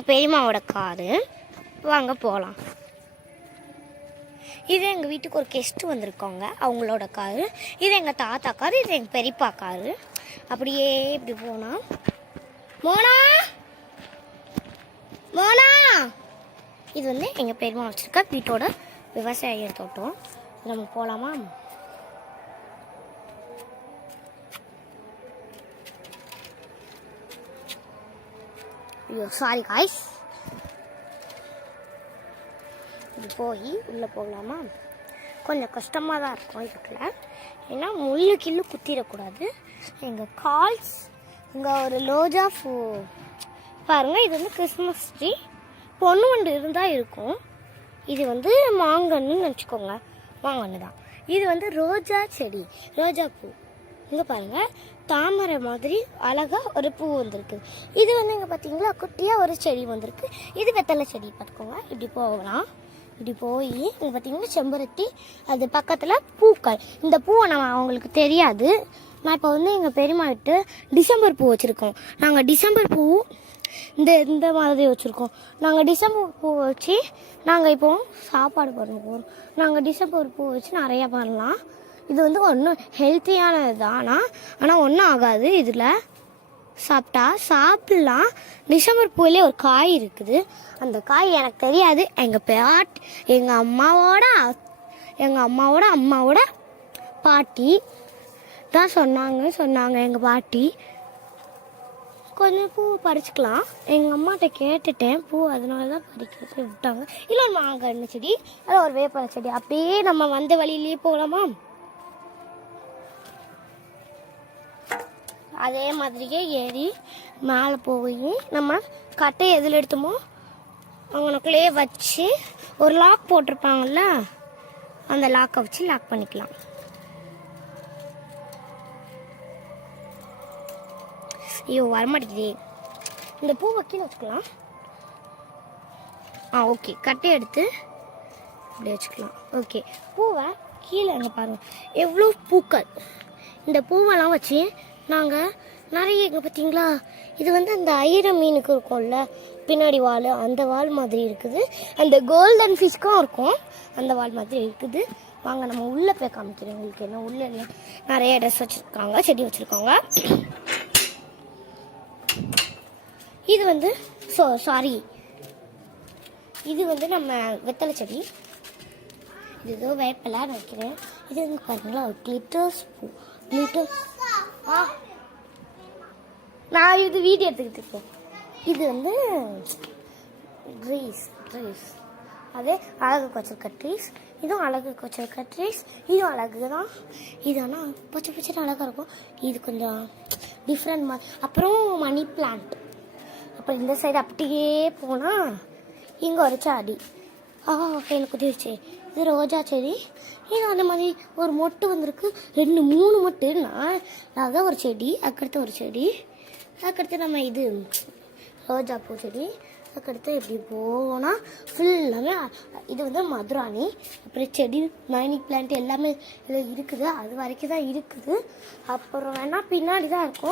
எங்கள் பெரியம்மாவோட காரு. வாங்க போகலாம் இது எங்கள் வீட்டுக்கு ஒரு கெஸ்ட் வந்திருக்காங்க. அவங்களோட காரு. இது எங்கள் தாத்தா காரு. இது எங்கள் பெரியப்பா காரு. அப்படியே இப்படி போனால் மோனா! மோனா! இது வந்து எங்கள் பெரியம்மா வச்சுருக்க வீட்டோட விவசாய தோட்டம். நம்ம போகலாமா ஐயோ சாரி காய்ஸ் இது போய் உள்ளே போகலாமா? கொஞ்சம் கஷ்டமாக தான் இருக்கும் இதுக்குள்ள. ஏன்னா முள்ளு கிள்ளு குத்திடக்கூடாது. எங்கள் கால்ஸ் இங்கே ஒரு லோஜா பூ பாருங்கள் இது வந்து கிறிஸ்மஸ் ட்ரீ பொண்ணு ஒன்று இருந்தால் இருக்கும். இது வந்து மாங்கன்னு வச்சுக்கோங்க மாங்கன்னு தான் இது வந்து ரோஜா செடி ரோஜா பூ. இங்கே பாருங்கள் தாமரை மாதிரி அழகாக ஒரு பூ வந்திருக்கு. இது வந்து இங்கே பார்த்தீங்களா குட்டியாக ஒரு செடி வந்திருக்கு. இது வெத்தலை செடி பார்த்துக்கோங்க. இப்படி போகலாம். இப்படி போய் இங்கே பார்த்தீங்கன்னா செம்பருத்தி அது பக்கத்தில் பூக்கள். இந்த பூவை நம்ம அவங்களுக்கு தெரியாது. நான் இப்போ வந்து எங்கள் பெரியம்மா விட்டு டிசம்பர் பூ வச்சுருக்கோம். நாங்கள் டிசம்பர் பூ இந்த இந்த மாதிரி வச்சுருக்கோம். நாங்கள் டிசம்பர் பூ வச்சு நாங்கள் இப்போ சாப்பாடு பண்ணுவோம் நாங்கள் டிசம்பர் பூ வச்சு நிறையா பண்ணலாம். இது வந்து ஒன்றும் ஹெல்த்தியானது தான். ஆனால் ஒன்றும் ஆகாது இதில். சாப்பிட்டா சாப்பிட்லாம். டிசம்பர் பூவிலே ஒரு காய் இருக்குது. அந்த காய் எனக்கு தெரியாது. எங்கள் பாட் எங்கள் அம்மாவோட எங்கள் அம்மாவோட அம்மாவோட பாட்டி தான் சொன்னாங்க சொன்னாங்க எங்கள் பாட்டி. கொஞ்சம் பூ பறிச்சுக்கலாம். எங்கள் அம்மாட்ட கேட்டுட்டேன். பூ அதனால தான் பறிக்க விட்டாங்க. இல்லை ஒரு மாங்கன்று செடி? அது ஒரு வேப்பலை செடி. அப்படியே நம்ம வந்த வழியிலேயே போகலாமா? அதே மாதிரியே ஏறி மேலே போய் நம்ம கட்டை எதில் எடுத்தோமோ அவங்களுக்குள்ளேயே வச்சு ஒரு லாக் போட்டிருப்பாங்கல்ல அந்த லாக்கை வச்சு லாக் பண்ணிக்கலாம். ஐயோ வரமாட்டேங்குதே. இந்த பூவை கீழே வச்சுக்கலாம். ஆ ஓகே கட்டை எடுத்து இப்படி வச்சுக்கலாம். ஓகே பூவை கீழே அங்கே பாருங்கள் எவ்வளோ பூக்கள். இந்த பூவெல்லாம் வச்சு நாங்கள் நிறைய இங்கே பார்த்தீங்களா இது வந்து அந்த ஐர மீனுக்கு இருக்கும்ல? பின்னாடி வால் அந்த வால் மாதிரி இருக்குது. அந்த கோல்டன் ஃபிஷ்க்கும் இருக்கும். அந்த வால் மாதிரி இருக்குது. வாங்க நம்ம உள்ளே போய் காமிக்கிறேன். உங்களுக்கு என்ன உள்ளே நிறைய ட்ரெஸ் வச்சுருக்காங்க செடி வச்சுருக்காங்க. இது வந்து ஸோ சாரி இது வந்து நம்ம வெத்தலை செடி. இது ஏதோ வேப்பலை வைக்கிறேன் இது வந்து பாருங்களா ஒரு கிளிட்டர்ஸ் பூ கிளிட்டர்ஸ் நான் இது வீடியோ எடுத்துக்கிட்டு இருக்கேன். இது வந்து ட்ரீஸ் ட்ரீஸ். அதே அழகு கொச்சிருக்க ட்ரீஸ் இதுவும் அழகு கொச்சிருக்க ட்ரீஸ் இதுவும் அழகு தான். இது ஆனால் பச்சை பச்சை அழகாக இருக்கும். இது கொஞ்சம் டிஃப்ரெண்ட் மா அப்புறம் மணி பிளான்ட் அப்புறம் இந்த சைடு அப்படியே போனால் இங்கே ஒரு சாடி. ஆ எனக்கு குதிருச்சு இது ரோஜா செடி. ஏன்னா அந்த மாதிரி ஒரு மொட்டு வந்திருக்கு? ரெண்டு மூணு மொட்டு நான் ஒரு செடி அதுக்கடுத்து ஒரு செடி. அதுக்கடுத்து நம்ம இது ரோஜா பூ செடி. அதுக்கடுத்து இப்படி போனால் ஃபுல்லாமே இது வந்து மதுராணி அப்புறம் செடி மணி பிளான்ட் எல்லாமே இதில் இருக்குது. அது வரைக்கும் தான் இருக்குது. அப்புறம் வேணால் பின்னாடி தான் இருக்கும்.